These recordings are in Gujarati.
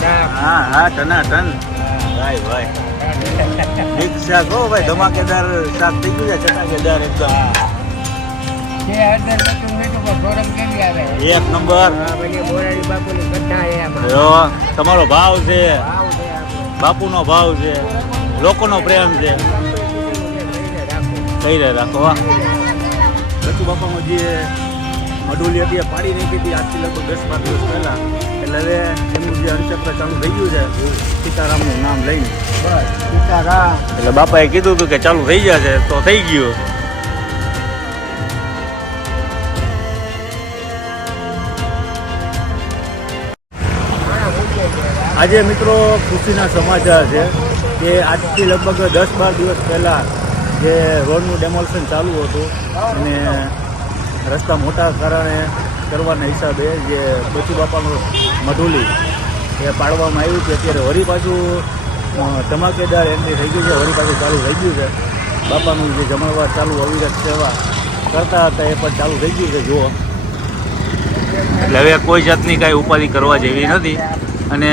હા હા ટના ટન ભાઈ ભાઈ. બિગ શાક હો ભાઈ ધમાકેદાર શાક થઈ ગયું છે ચટાકેદાર એકદમ. એક નંબર. તમારો ભાવ છે. બાપુનો ભાવ છે. લોકોનો પ્રેમ છે. કઈ રે રાખો વાહ બાપામાં જે મઢુલી હતી પાડી નાખી હતી આજથી લગભગ દસ બાર દિવસ પહેલા. એટલે હવે એમનું જે અન્નક્ષેત્ર ચાલુ થઈ ગયું છે સીતારામનું નામ લઈને. બસ. સીતારામ. એટલે બાપાએ કીધું હતું કે ચાલુ થઈ જશે તો થઈ ગયું. આજે મિત્રો ખુશીના સમાચાર છે કે આજથી લગભગ દસ બાર દિવસ પહેલાં જે રોડનું ડેમોલેશન ચાલુ હતું અને રસ્તા મોટા કારણે કરવાના હિસાબે જે બચુ બાપાનું મઢુલી એ પાડવામાં આવ્યું છે. અત્યારે વળી પાછું ધમાકેદાર એન્ટ્રી થઈ ગયું છે. વળી પાછું ચાલુ થઈ ગયું છે. બાપાનું જે જમણવાર ચાલુ અવિરત સેવા કરતા હતા, એ પણ ચાલુ થઈ ગયું છે. જુઓ. એટલે હવે કોઈ જાતની કાંઈ ઉપાધિ કરવા જેવી નથી. અને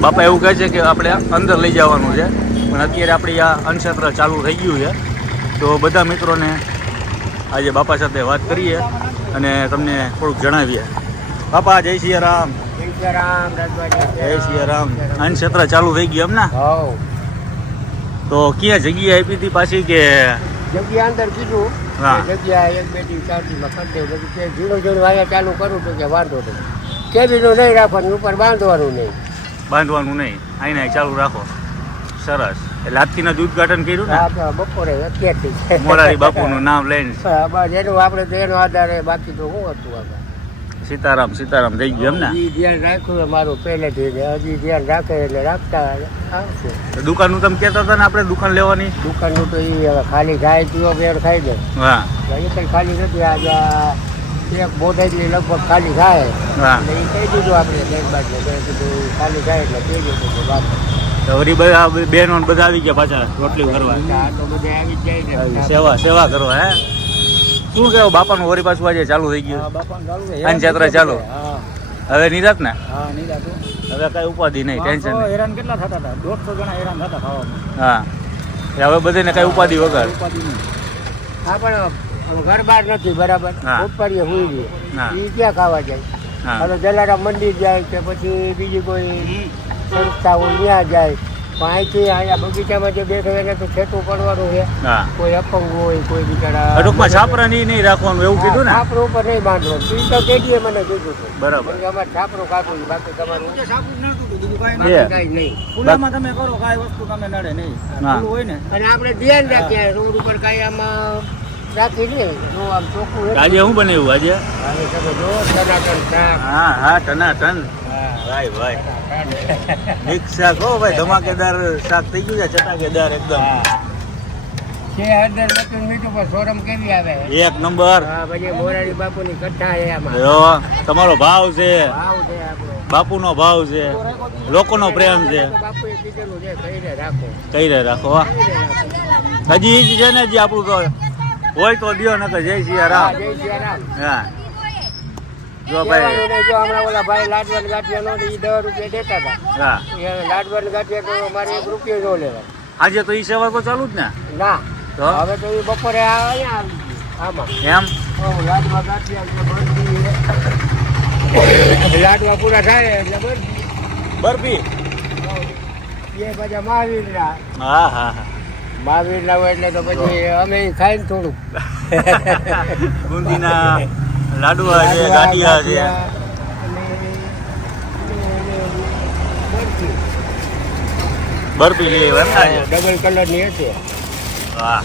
બાપા એવું કહે છે કે આપણે અંદર લઈ જવાનું છે. પણ અત્યારે આપણી આ અન્નક્ષેત્ર ચાલુ થઈ ગયું છે. તો બધા મિત્રોને આજે બાપા સાથે વાત કરીએ અને તમને થોડુંક જણાવીએ. બાપા, જય શ્રી રામ. સીતારામ જય શ્રી રામ અન્નક્ષેત્ર ચાલુ થઈ ગયું એમ ને? તો ક્યાં જગ્યા આપી હતી પાછી કે જગ્યા અંદર કીધું હા. જગ્યા એક બેથી ચાર કરી કે ઝીણો ઝીણો વાયા ચાલુ કરું તો કે વાંધો નહીં. કેબીનું નહીં રાખવાનું ઉપર બાંધવાનું નહીં. બાંધવાનું નહીં. આઈને ચાલુ રાખો. સરસ. એટલે આજથીના જ ઉદઘાટન કર્યું ને? બપોરે અત્યારથી. મોરારી બાપુનું નામ લઈને. બસ એનું આપણે તો એનો આધારે બાકી તો શું હતું સીતારામ સીતારામ થઈ ગયું એમ ને? ધ્યાન રાખ્યું છે મારું પહેલેથી. હજી ધ્યાન રાખે એટલે રાખતા આવશે. દુકાનનું તમે કહેતા હતા ને આપણે દુકાન લેવાની? દુકાનનું તો એ હવે ખાલી ગાય પીવો બેડ ખાઈ દે. હા. એ કંઈ ખાલી નથી. આજે એક બોટાદની લગભગ ખાલી થાય હા. એટલે એ કહી દીધું આપણે બેન બાજુ કીધું ખાલી થાય એટલે કહી દીધું કે વાત. વળી બધા બહેનો બધા આવી ગયા પાછા રોટલી કરવા આ તો બધા આવી જાય ને. સેવા સેવા કરવા હે? શું કેવું બાપાનું વળી પાછું આજે ચાલુ થઈ ગયું. અને ચાલુ જાત્રા ચાલુ? હવે નિરાત ને? હવે કઈ ઉપાધિ નહીં ટેન્શન હેરાન કેટલા થતા હતા? દોઢસો જણા હેરાન થતા ખાવામાં. હા. એટલે હવે બધાને કઈ ઉપાધિ વગર. ઉપાધિ નહીં. હા પણ ઘર બાર નથી બરાબર? ઉપાડીએ ઉપરીએ ગયો. ઈ ક્યાં ખાવા જાય? હવે જલારામ મંદિર જાય કે પછી બીજી કોઈ સંસ્થા હોય ત્યાં જાય? અહીંથી અહીંયા બગીચામાં જે બેઠો એને તો ખેતું પડવાનું છે. કોઈ અપંગ હોય કોઈ બિચારા ટૂંકમાં છાપરા નહીં નહીં રાખવાનું એવું કીધું ને? છાપરું ઉપર નહીં બાંધવાનું. ઈ તો મને કીધું બરાબર. અમારે છાપરું કાઢવું બાકી તમારું કાંઈ નહીં. ખુલ્લામાં તમે કરો કાંઈ વસ્તુ તમે નડે નહીં. હા. હોય ને. અને આપણે ધ્યાન રાખીએ રોડ ઉપર કાંઈ આમાં રાખી નહીં જો આમ ચોખ્ખું આજે શું બનાવ્યું આજે? હવે તમે જો ટનાટન હા હા ટના ટન ભાઈ ભાઈ મિક્સ શાક હો ભાઈ ધમાકેદાર શાક થઈ ગયું છે ચટાકેદાર એકદમ. છે હળદર લસણ મીઠું પણ સોરમ કેવી આવે? એક નંબર. હા પછી મોરારી બાપુની કથા છે આમાં. જો તમારો ભાવ છે. ભાવ છે આપણો. બાપુનો ભાવ છે. લોકોનો પ્રેમ છે. બાપુએ કીધેલું છે કહીને રાખો. કઈ રે રાખો વાહ. હજી ઈ છે ને જે આપણું તો હોય તો દિયો નકર જય સિયા હા, જય હા. જો ભાઈ જો હમણાં ઓલા ભાઈ લાડવાન ગાંઠિયા નો ઈ દસ રૂપિયા દેતા હતા હા. એ લાડવાન ગાંઠિયા તો મારે એક રૂપિયો નો લેવાય આજે તો ઈ સેવા તો ચાલુ જ ને? ના. તો? હવે તો એ બપોરે આમાં. એમ? લાડવા ગાંઠિયા. લાડવા પૂરા થાય એટલે બરફી. બરફી એ પાછા મહાવીરના. હા હા હા. મહાવીરના હોય એટલે તો પછી અમે ખાઈ થોડુંક બુંદીના લાડવા છે ગાંઠિયા છે. બરફી. લઈ આવ્યા એમ ને? ડબલ કલરની વાહ.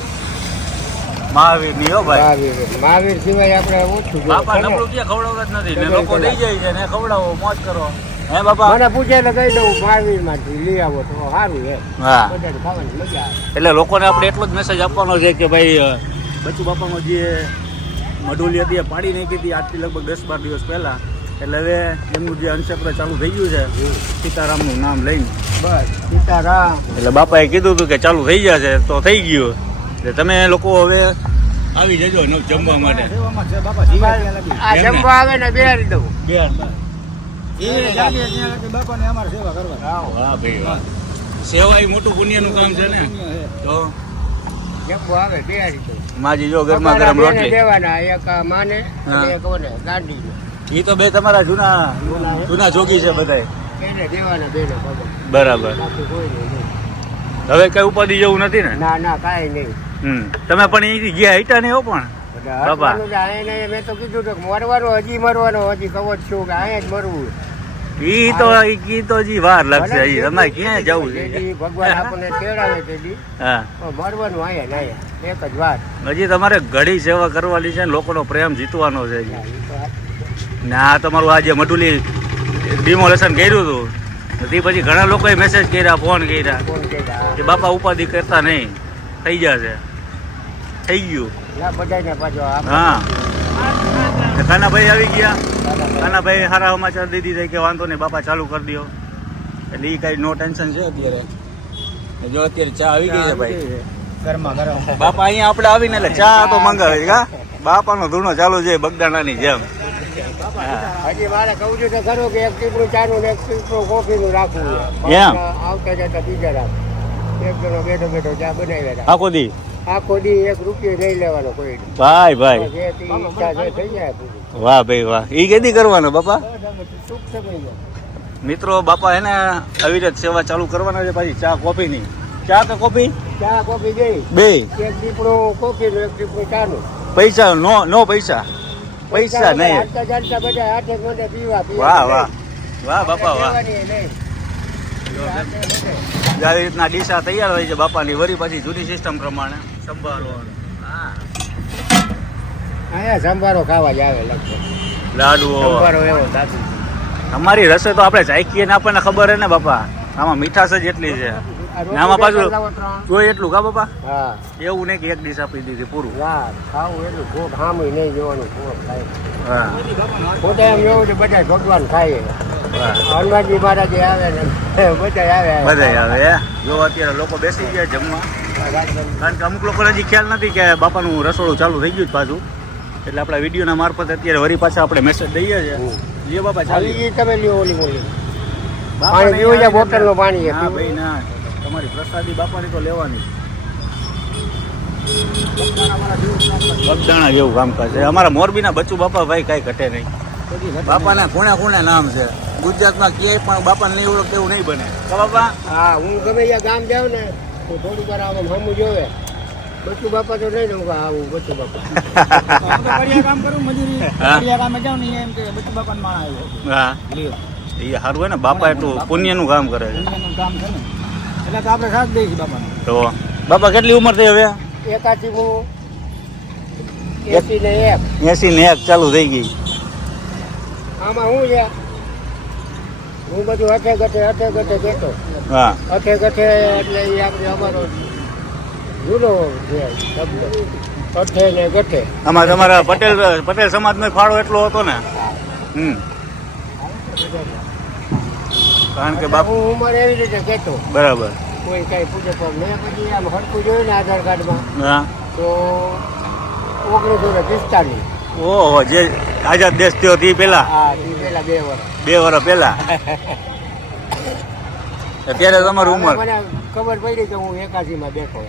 મહાવીરની હો ભાઈ. મહાવીર મહાવીર સિવાય આપણે ઓછું. બાપા? નબળું ક્યાં ખવડાવતા જ નથી? ને લોકો લઈ જાય છે ને ખવડાવો મોજ કરો. હે બાપા? મને પૂછે એટલે કહી દઉં મહાવીરમાંથી લઈ આવો તો સારું હે હા એટલે લોકોને આપણે એટલો જ મેસેજ આપવાનો છે કે ભાઈ બચ્ચું બચુ બાપાનો જે મઢુલી હતી એ પાડી નાખી હતી. આજથી લગભગ દસ બાર દિવસ પહેલા. એટલે હવે એમનું જે અંશક્ર ચાલુ થઈ ગયું છે સીતારામનું નામ લઈને. બસ. સીતારામ. એટલે બાપાએ કીધું હતું કે ચાલુ થઈ જશે તો થઈ ગયું. એટલે તમે લોકો હવે આવી જજો નવ જમવા માટે. આ ને? જમવા આવે ને બેહાડી દઉં. સેવા એ મોટું પુણ્યનું કામ છે ને. તો? જમવું આવે બે રીતે માજી જો ગરમા ગરમ રોટલી. દેવાના એક માને એક ઓને ગાંડી એ તો બે તમારા જૂના જૂના જોગી છે બધાય. બેને દેવાના બેને બરાબર. બાકી કોઈ નહીં હવે કઈ ઉપાધિ જેવું નથી ને? ના ના કાંઈ નહીં. હમ. તમે પણ અહીંથી ગયા હીટા નહીં એવો પણ? આઈને મેં તો કીધું કે મરવાનો હજી મરવાનો હજી કવચ છું કે અહીંયા જ મરવું ઈ તો ઈ તો જી વાર લાગશે હજી તમારે ક્યાં જવું છે? ભગવાન આપણને તેડાવે તેથી હા. મરવાનું અહીંયા ને એક જ વાર હજી તમારે ઘડી સેવા કરવાની છે ને લોકોનો પ્રેમ જીતવાનો છે ઈ. ને આ તમારું આજે મટુલી ડિમોલેશન કર્યું હતું તે પછી ઘણા લોકોએ મેસેજ કર્યા ફોન કર્યા કે બાપા ઉપાધિ કરતા નહીં. થઈ જશે થઈ ગયું. હા. કાનાભાઈ આવી ગયા. કાનાભાઈ. સારા સમાચાર દીધી થઈ કે વાંધો નહીં બાપા ચાલુ કરી દો. એટલે એ કઈ નો ટેન્શન છે અત્યારે. જો અત્યારે ચા આવી ગઈ છે ભાઈ. બાપા અહીંયા આપણે આવીને એટલે ચા તો મંગાવે હા? કા બાપાનો ધૂણો ચાલુ છે બગદાણાની જેમ. હા. હજી મારે કહું છું તો ખરું કે એક ટીપણું ચાનું ને એક કોફીનું રાખવું આવતા જતા બીજા રાખ. એક જણો બેઠો બેઠો ચા બનાવી આખો દી? આખો દી એક રૂપિયો નહીં લેવાનો કોઈ ભાઈ ભાઈ. જે ઈચ્છા છે થઈ જાય વાહ ભાઈ વાહ. એ કેદી કરવાનો બાપા? સુખ સમય મિત્રો બાપા એને આવી રીતે સેવા ચાલુ કરવાના છે પાછી. ચા કોફી ની. ચા કે કોફી? ચા કોફી ગઈ બે. એક ટીપણું કોફી એક ટીપણું ચાનું. પૈસા નો નો પૈસા. પૈસા નહીં. આટલા જાણતા બધા હાથે મોઢે પીવા પીવા. વાહ વાહ. વાહ બાપા વાહ. આવી રીતના ડીશા તૈયાર હોય છે બાપાની. વરી પછી જૂની સિસ્ટમ પ્રમાણે. સંભારો. હા અહીંયા સંભારો ખાવા જ આવે લગભગ. લાડવો સંભારો એવો સાચું તમારી રસે તો આપણે જાયકીએ ને આપણને ખબર હે ને બાપા. આમાં મીઠાશ જ એટલી છે. આમાં પાછું જોઈ એટલું કા બાપા? હા. એવું નહીં કે એક ડીશ આપી દીધી પૂરું. ખાવું એટલું ભોગ સામું નહીં જોવાનું ભોગ ખાય. હા. ખોટે એમ એવું છે બધા ભગવાન ખાય. હનુમાનજી મહારાજ આવે ને બધા આવે. બધાય આવે હે. જો અત્યારે લોકો બેસી ગયા જમવા. કારણ કે અમુક લોકોને હજી ખ્યાલ નથી કે બાપાનું રસોડું ચાલુ થઈ ગયું જ પાછું. એટલે આપણા વિડીયોના મારફત અત્યારે વરી પાછા આપણે મેસેજ દઈએ છીએ લ્યો બાપા ચાલી. તમે લ્યો ઓલી ઓલી પાણી પીવું છે બોટલનું પાણી છે. ના ભાઈ ના. તમારી પ્રસાદી બાપાની તો લેવાની. બગદાણા જેવું કામકાજ છે. અમારા મોરબીના બચ્ચુ બાપા ભાઈ કાંઈ ઘટે નહીં. બાપાના ખૂણે ખૂણે નામ છે. ગુજરાતમાં ક્યાંય પણ બાપાને નહીં ઓળખ એવું નહીં બને. તો બાપા? હા હું ગમે ત્યાં ગામ જાઉં ને તો થોડી વાર આવો હમું જોવે. બચ્ચું બાપા તો નહીં ને આવું બચ્ચું બાપા. હું કામ કરું મજૂરી. હા. કામે જાઉં ને એમ કે બચ્ચું બાપાને માણ આવ્યો. હા. લ્યો. એ સારું હોય ને બાપા એટલું પુણ્યનું કામ કરે છે. કામ છે ને. એટલે તો આપણે સાથ દઈશું બાપાને. તો બાપા કેટલી ઉંમર થઈ હવે? એકાથી હું. એસી ને એક. એસી ને એક ચાલુ થઈ ગઈ. આમાં શું છે? હું બધું અઠે ગઠે અઠે ગઠે કહેતો હા. અઠે ગઠે એટલે એ આપણે અમારો જૂનો છે શબ્દ. અઠે ને ગઠે આમાં તમારા પટેલ પટેલ સમાજનો ફાળો એટલો હતો ને? હમ. કારણ કે બાપુ હું ઉંમર એવી રીતે કહેતો બરાબર. કોઈ કઈ પૂછે તો મેં પછી આમ હરકું જોયું ને આધાર કાર્ડમાં. હા. તો ઓગણીસો ને પિસ્તાલીસ. ઓહો જે આઝાદ દેશ થયો તે પેલા? બે વર્ષ. પેલા? અત્યારે તમારી ઉંમર? ખબર પડી કે હું એકાસીમાં બેઠો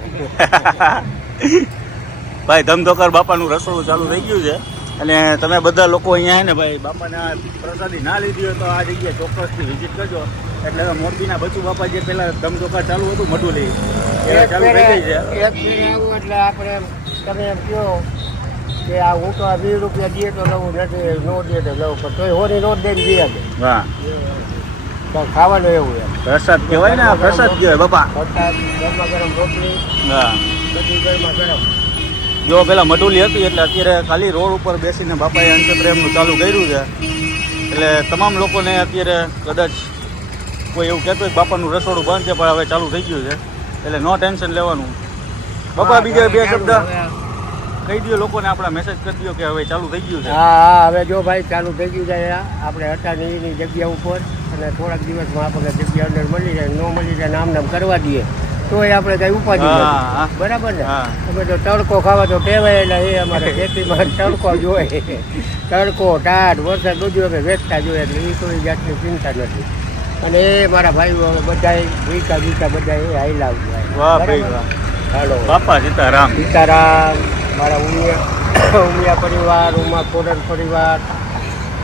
ભાઈ ધમધોકર બાપાનું રસોડું ચાલુ થઈ ગયું છે. અને તમે બધા લોકો અહીંયા ને ભાઈ બાપાને આ પ્રસાદી ના લીધી હોય તો આ જગ્યાએ ચોક્કસથી વિઝિટ કરજો. એટલે હવે મોરબીના બચુ બાપા જે પેલા ધમધોકા ચાલુ હતું મઢુલી એ ચાલુ થઈ ગઈ છે. એટલે આપણે તમે એમ કહો કે આ હું તો આ વીસ રૂપિયા દે તો લઉં નથી નો દે તો લઉં પણ તોય હોરી નોટ દે દે હા તો ખાવાનું એવું એમ. પ્રસાદ કહેવાય ને પ્રસાદ કહેવાય બાપા. વરસાદ ગરમા ગરમ રોટલી હા બધી ગરમા ગરમ. જો પેલા મઢુલી હતી એટલે અત્યારે ખાલી રોડ ઉપર બેસીને બાપાએ અંતપ્રેમનું ચાલુ કર્યું છે. એટલે તમામ લોકોને અત્યારે કદાચ કોઈ એવું કહેતું કે બાપાનું રસોડું બંધ છે પણ હવે ચાલુ થઈ ગયું છે. એટલે નો ટેન્શન લેવાનું. બાપા બીજા બે શબ્દ. કહી દો લોકોને આપણે મેસેજ કરી દો કે હવે ચાલુ થઈ ગયું છે. હા હા હવે જો ભાઈ ચાલુ થઈ ગયું છે આપણે હતા એની જગ્યા ઉપર અને થોડાક દિવસમાં આપણને જગ્યા અંદર મળી જાય ન મળી જાય નામ નામ કરવા દઈએ તો એ આપણે કઈ ઉપાધિ હા, બરાબર ને. અમે તો તડકો ખાવા તો ટેવાયેલા એ અમારે ખેતીમાં તડકો જોઈએ તડકો ટાઢ વરસાદ બધું અમે વેચતા જોઈએ એટલે એ કોઈ જાતની ચિંતા નથી. અને એ મારા ભાઈઓ બધા વીકા વીકા બધા એ હાઈલા વાહ ભાઈ હાલો. બાપા સીતારામ. સીતારામ. મારા ઉમિયા ઉમિયા પરિવાર ઉમા કોડર પરિવાર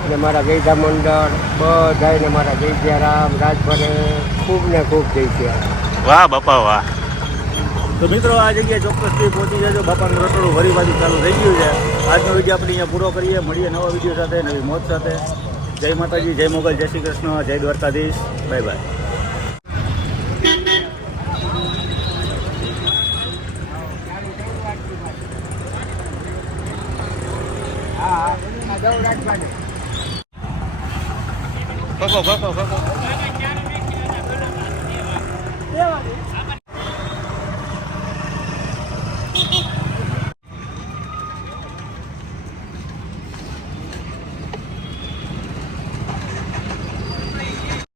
અને મારા ગૈધા મંડળ બધાને મારા જય સિયારામ રાજભરે ખૂબ ને ખૂબ જય વાહ બાપા વાહ. તો મિત્રો આ જગ્યાએ ચોક્કસથી પહોંચી જજો. બાપાનું રસોડું વરી બાજુ ચાલુ થઈ ગયું છે. આજનો વીડિયો આપણે અહીંયા પૂરો કરીએ. મળીએ નવા વીડિયો સાથે નવી મોજ સાથે. જય માતાજી જય મોગલ જય શ્રી કૃષ્ણ જય દ્વારકાધીશ. Bye by. હા હા. જવું